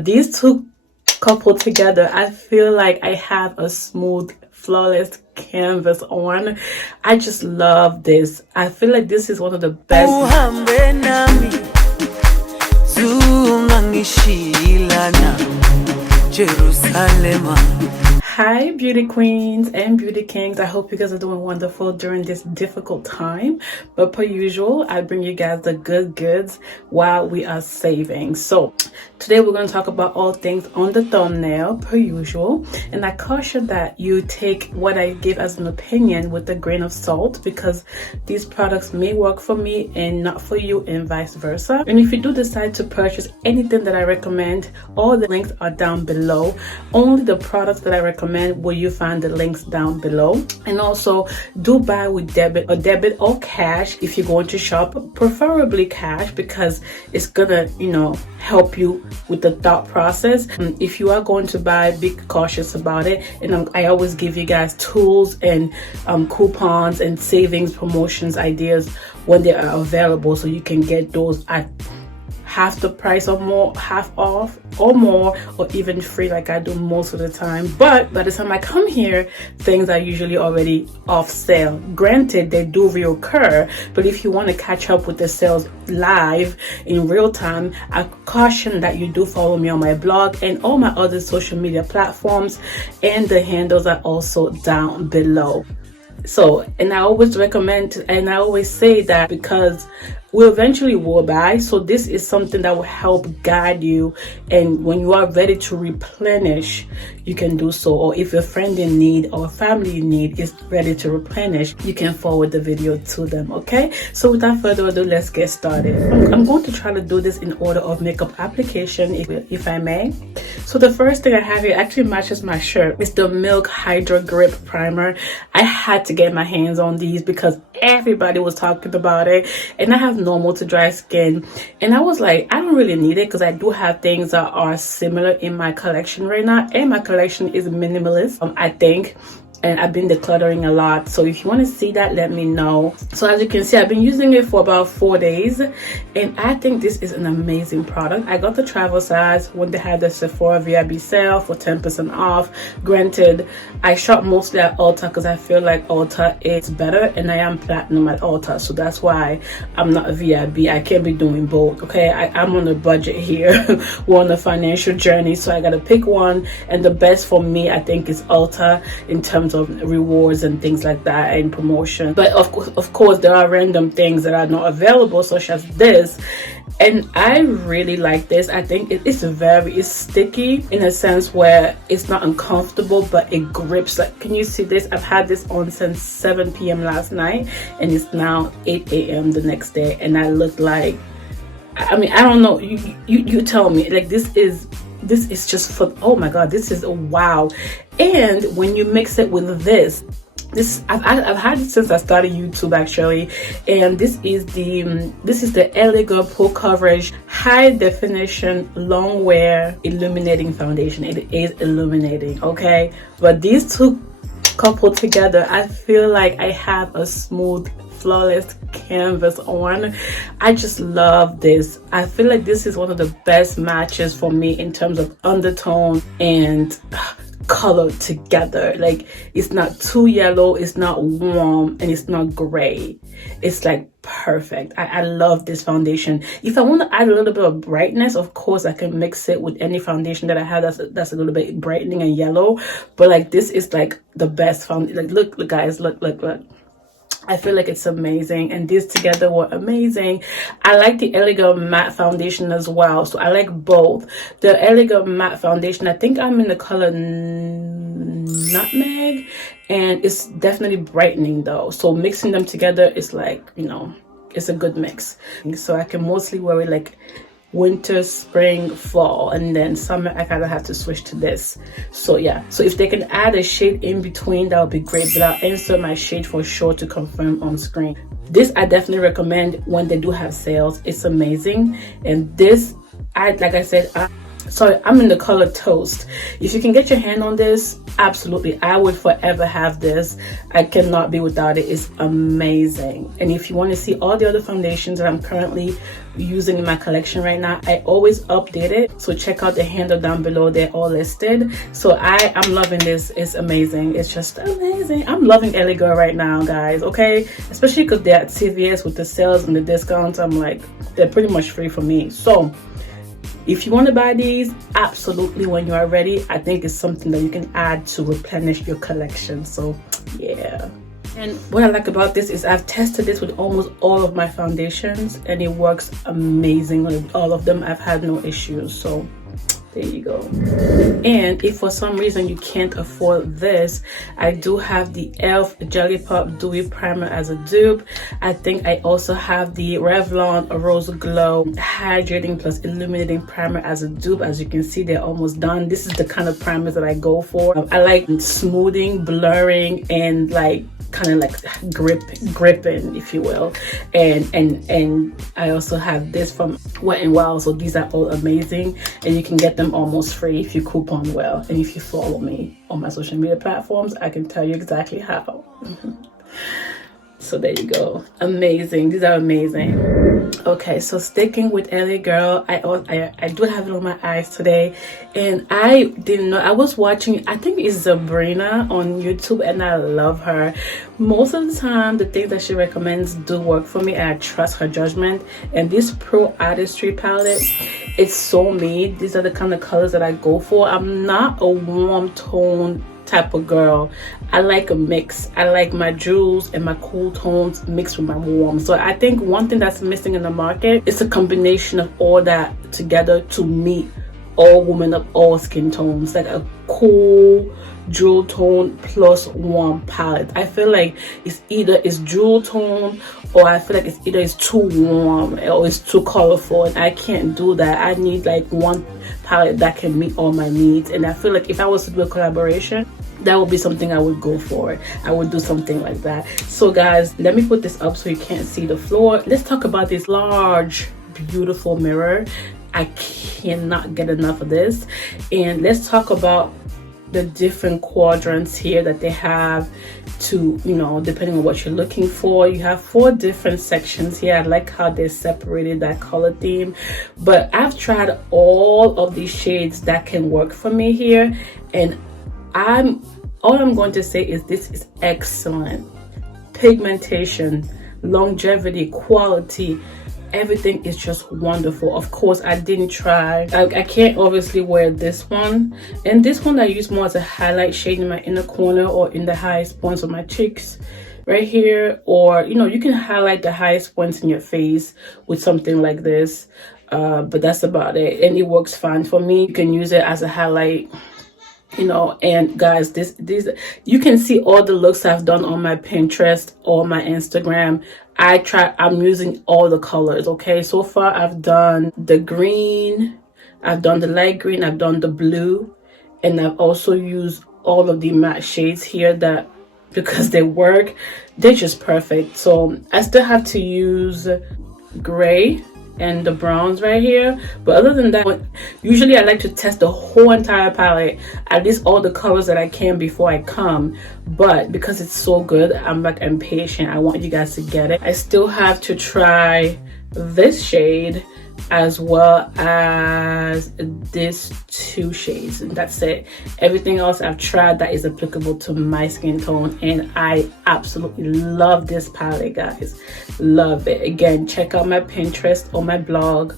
These two coupled together, I feel like I have a smooth, flawless canvas on. I just love this. I feel like this is one of the best. Hi beauty queens and beauty kings, I hope you guys are doing wonderful during this difficult time, but per usual I bring you guys the good goods while we are saving. So today we're going to talk about all things on the thumbnail per usual, and I caution that you take what I give as an opinion with a grain of salt, because these products may work for me and not for you, and vice versa. And if you do decide to purchase anything that I recommend, all the links are down below. Only the products that I recommend will you find the links down below. And also do buy with debit or cash if you're going to shop, preferably cash, because it's gonna, you know, help you with the thought process. If you are going to buy, be cautious about it. And I always give you guys tools and coupons and savings promotions ideas when they are available, so you can get those at half the price or more, half off or more, or even free like I do most of the time. But by the time I come here, things are usually already off sale. Granted, they do reoccur, but if you want to catch up with the sales live in real time, I caution that you do follow me on my blog and all my other social media platforms, and the handles are also down below. So, and I always recommend, and I always say that because we eventually will buy, so this is something that will help guide you, and when you are ready to replenish, you can do so. Or if your friend in need or family in need is ready to replenish, you can forward the video to them. Okay, so without further ado, let's get started. I'm going to try to do this in order of makeup application, if I may. So the first thing I have here actually matches my shirt. It's the Milk Hydra Grip Primer. I had to get my hands on these because everybody was talking about it, and I have normal to dry skin, and I was like, I don't really need it because I do have things that are similar in my collection right now, and my collection is minimalist, I think, and I've been decluttering a lot. So if you want to see that, let me know. So as you can see, I've been using it for about 4 days, and I think this is an amazing product. I got the travel size when they had the Sephora VIB sale for 10% off. Granted, I shop mostly at Ulta because I feel like Ulta is better, and I am platinum at Ulta, so that's why I'm not a VIB. I can't be doing both. Okay, I'm on a budget here. We're on a financial journey, so I gotta pick one, and the best for me, I think, is Ulta in terms of rewards and things like that and promotion. But of course there are random things that are not available, such as this, and I really like this. I think it's sticky in a sense where it's not uncomfortable, but it grips. Like, can you see this? I've had this on since 7 p.m. last night, and it's now 8 a.m. the next day, and I look like, I mean, I don't know, you tell me. Like, this is just for, oh my god, this is a wow. And when you mix it with this I've had it since I started YouTube actually, and this is the Elegant Pro Coverage High Definition Long Wear Illuminating Foundation. It is illuminating, okay? But these two coupled together, I feel like I have a smooth, flawless canvas on. I just love this. I feel like this is one of the best matches for me in terms of undertone and color together. Like, it's not too yellow, it's not warm, and it's not gray. It's like perfect. I love this foundation. If I want to add a little bit of brightness, of course I can mix it with any foundation that I have that's a little bit brightening and yellow, but like, this is like the best foundation. Like, look guys, look. I feel like it's amazing, and these together were amazing. I like the Elegant Matte Foundation as well, so I like both. The Elegant Matte Foundation, I think I'm in the color Nutmeg, and it's definitely brightening though, so mixing them together is like, you know, it's a good mix. So I can mostly wear it like winter, spring, fall, and then summer I kind of have to switch to this. So yeah, so if they can add a shade in between, that would be great, but I'll insert my shade for sure to confirm on screen. This I definitely recommend when they do have sales. It's amazing. And this, like I said, So I'm in the color Toast. If you can get your hand on this, absolutely, I would forever have this. I cannot be without it. It's amazing. And if you want to see all the other foundations that I'm currently using in my collection right now, I always update it, so check out the handle down below. They're all listed. So I'm loving this. It's amazing. It's just amazing. I'm loving LA Girl right now, guys. Okay, especially because they're at CVS with the sales and the discounts. I'm like, they're pretty much free for me. So if you want to buy these, absolutely, when you are ready, I think it's something that you can add to replenish your collection. So yeah. And what I like about this is I've tested this with almost all of my foundations and it works amazingly with all of them. I've had no issues. So there you go. And if for some reason you can't afford this, I do have the e.l.f. Jelly Pop Dewy Primer as a dupe. I think I also have the Revlon Rose Glow Hydrating plus Illuminating Primer as a dupe. As you can see, they're almost done. This is the kind of primers that I go for. I like smoothing, blurring, and like kind of like gripping, if you will. And I also have this from Wet n Wild. So these are all amazing, and you can get them almost free if you coupon well, and if you follow me on my social media platforms, I can tell you exactly how. So there you go. Amazing. These are amazing. Okay, so sticking with LA Girl, I do have it on my eyes today, and I didn't know. I was watching, I think it's Sabrina on YouTube, and I love her. Most of the time, the things that she recommends do work for me, and I trust her judgment. And this Pro Artistry palette, it's so me. These are the kind of colors that I go for. I'm not a warm tone type of girl. I like a mix. I like my jewels and my cool tones mixed with my warm. So I think one thing that's missing in the market is a combination of all that together to meet all women of all skin tones, like a cool jewel tone plus warm palette. I feel like it's either it's jewel tone, or I feel like it's too warm or it's too colorful, and I can't do that. I need like one palette that can meet all my needs. And I feel like if I was to do a collaboration, that would be something I would go for. I would do something like that. So guys, let me put this up so you can't see the floor. Let's talk about this large, beautiful mirror. I cannot get enough of this. And let's talk about the different quadrants here that they have to, you know, depending on what you're looking for. You have 4 different sections here. I like how they separated that color theme, but I've tried all of these shades that can work for me here, and all I'm going to say is this is excellent. Pigmentation, longevity, quality, everything is just wonderful. Of course, I didn't try, I can't obviously wear this one, and this one I use more as a highlight shade in my inner corner or in the highest points of my cheeks right here, or you know, you can highlight the highest points in your face with something like this, but that's about it, and it works fine for me. You can use it as a highlight, you know. And guys, these you can see all the looks I've done on my Pinterest or my Instagram. I'm using all the colors. Okay, so far I've done the green, I've done the light green, I've done the blue, and I've also used all of the matte shades here that, because they work, they're just perfect. So I still have to use gray and the browns right here, but other than that, usually I like to test the whole entire palette, at least all the colors that I can before I come. But because it's so good, I'm like impatient. I want you guys to get it. I still have to try this shade as well as these 2 shades, and that's it. Everything else I've tried that is applicable to my skin tone, and I absolutely love this palette, guys. Love it. Again, check out my Pinterest or my blog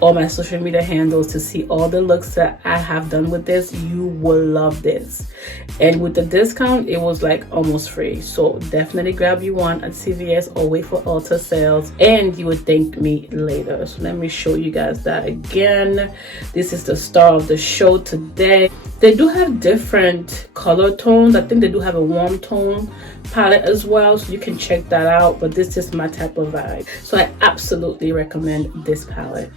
or my social media handles to see all the looks that I have done with this. You will love this, and with the discount it was like almost free. So definitely grab you one at CVS or wait for Ulta sales, and you would thank me later. So let me show you guys that again. This is the star of the show today. They do have different color tones. I think they do have a warm tone palette as well, so you can check that out, but this is my type of vibe, so I absolutely recommend this palette.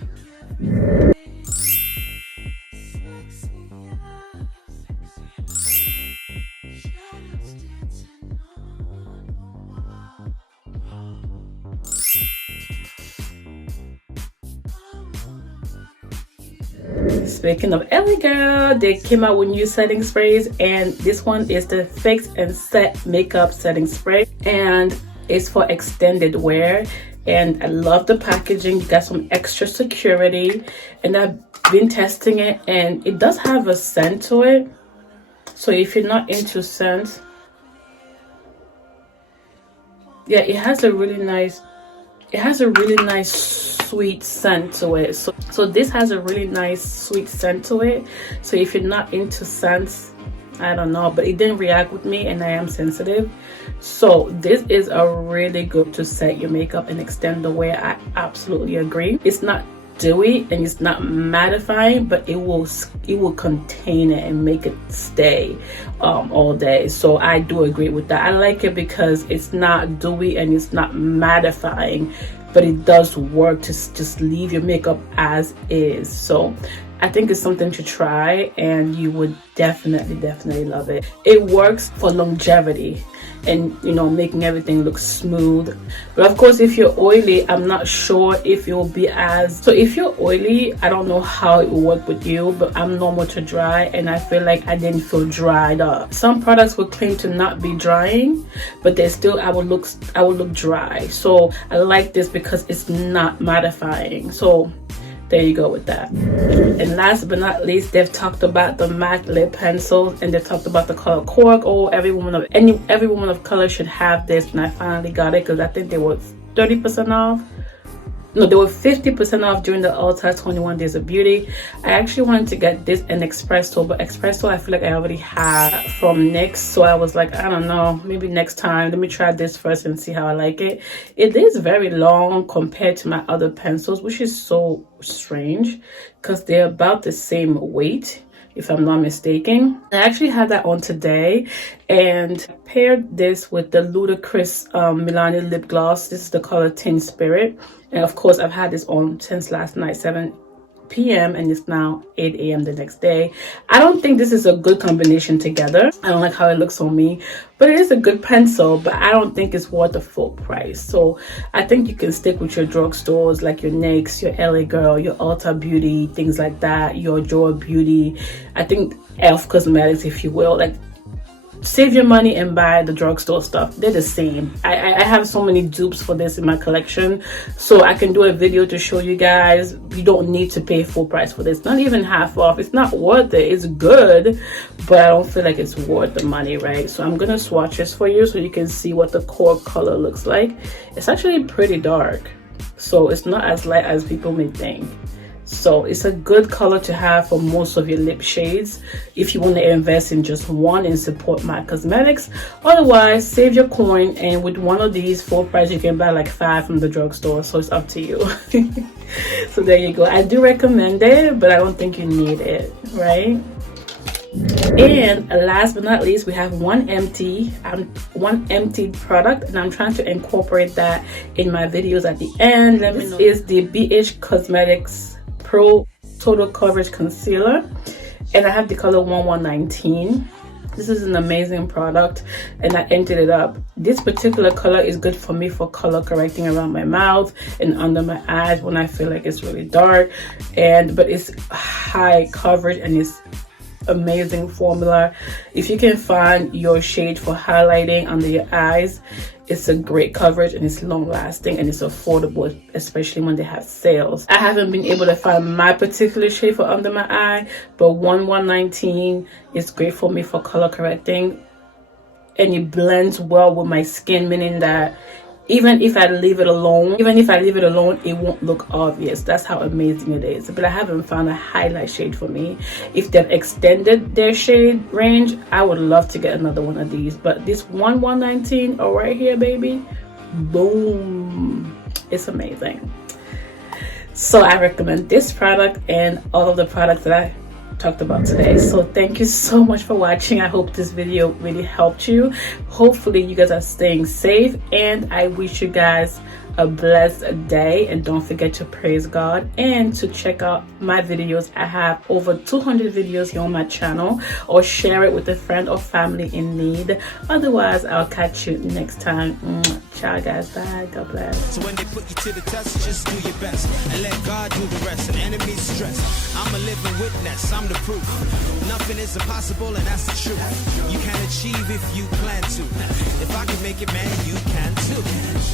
Speaking of LA girl, they came out with new setting sprays, and this one is the Fix and Set Makeup Setting Spray, and it's for extended wear. And I love the packaging. You got some extra security, and I've been testing it, and it does have a scent to it. So if you're not into scents, yeah, it has a really nice sweet scent to it. So this has a really nice sweet scent to it. So if you're not into scents, I don't know, but it didn't react with me, and I am sensitive. So this is a really good to set your makeup and extend the wear. I absolutely agree. It's not dewy and it's not mattifying, but it will contain it and make it stay all day. So I do agree with that. I like it because it's not dewy and it's not mattifying, but it does work to just leave your makeup as is. So I think it's something to try, and you would definitely love it. It works for longevity and, you know, making everything look smooth. But of course, if you're oily, I'm not sure if it will be as, so if you're oily, I don't know how it will work with you, but I'm normal to dry, and I feel like I didn't feel dried up. Some products will claim to not be drying, but they still, I will look dry. So I like this because it's not mattifying. So there you go with that. And last but not least, they've talked about the matte lip pencils, and they've talked about the color cork. Oh, every woman of color should have this, and I finally got it because I think they were 30% off. No, they were 50% off during the Ulta 21 Days of Beauty. I actually wanted to get this in Espresso, but Espresso I feel like I already have from NYX. So I was like, I don't know, maybe next time. Let me try this first and see how I like it. It is very long compared to my other pencils, which is so strange because they're about the same weight, if I'm not mistaken. I actually had that on today, and paired this with the Ludicrous Milani lip gloss. This is the color Tin Spirit, and of course I've had this on since last night, 7 p.m. and it's now 8 a.m. the next day. I don't think this is a good combination together. I don't like how it looks on me, but it is a good pencil, but I don't think it's worth the full price. So I think you can stick with your drugstores like your NYX, your LA Girl, your Ulta Beauty, things like that, your Joy Beauty, I think Elf Cosmetics, if you will. Like, save your money and buy the drugstore stuff. They're the same. I have so many dupes for this in my collection, so I can do a video to show you guys. You don't need to pay full price for this, not even half off. It's not worth it. It's good, but I don't feel like it's worth the money, right? So I'm gonna swatch this for you so you can see what the core color looks like. It's actually pretty dark, so it's not as light as people may think. So it's a good color to have for most of your lip shades if you want to invest in just one and support MAC Cosmetics. Otherwise, save your coin, and with one of these full price you can buy like 5 from the drugstore, so it's up to you. So there you go. I do recommend it, but I don't think you need it, right? And last but not least, we have one empty product, and I'm trying to incorporate that in my videos at the end. This is the BH Cosmetics Pro Total Coverage Concealer, and I have the color 1119. This is an amazing product, and I entered it up. This particular color is good for me for color correcting around my mouth and under my eyes when I feel like it's really dark, but it's high coverage and it's amazing formula. If you can find your shade for highlighting under your eyes, it's a great coverage, and it's long lasting, and it's affordable, especially when they have sales. I haven't been able to find my particular shade for under my eye, but 1119 is great for me for color correcting, and it blends well with my skin, meaning that even if I leave it alone, it won't look obvious. That's how amazing it is. But I haven't found a highlight shade for me. If they've extended their shade range, I would love to get another one of these. But this 1119 right here, baby, boom, it's amazing. So I recommend this product and all of the products that I talked about today. So thank you so much for watching. I hope this video really helped you. Hopefully you guys are staying safe, and I wish you guys a blessed day, and don't forget to praise God and to check out my videos. I have over 200 videos here on my channel, or share it with a friend or family in need. Otherwise, I'll catch you next time. Ciao guys, bye, God bless. So when they put you to the test, just do your best and let God do the rest. And enemies stress, I'm a living witness, I'm the proof. Nothing is impossible, and that's the truth. You can achieve if you plan to. If I can make it, man, you can too.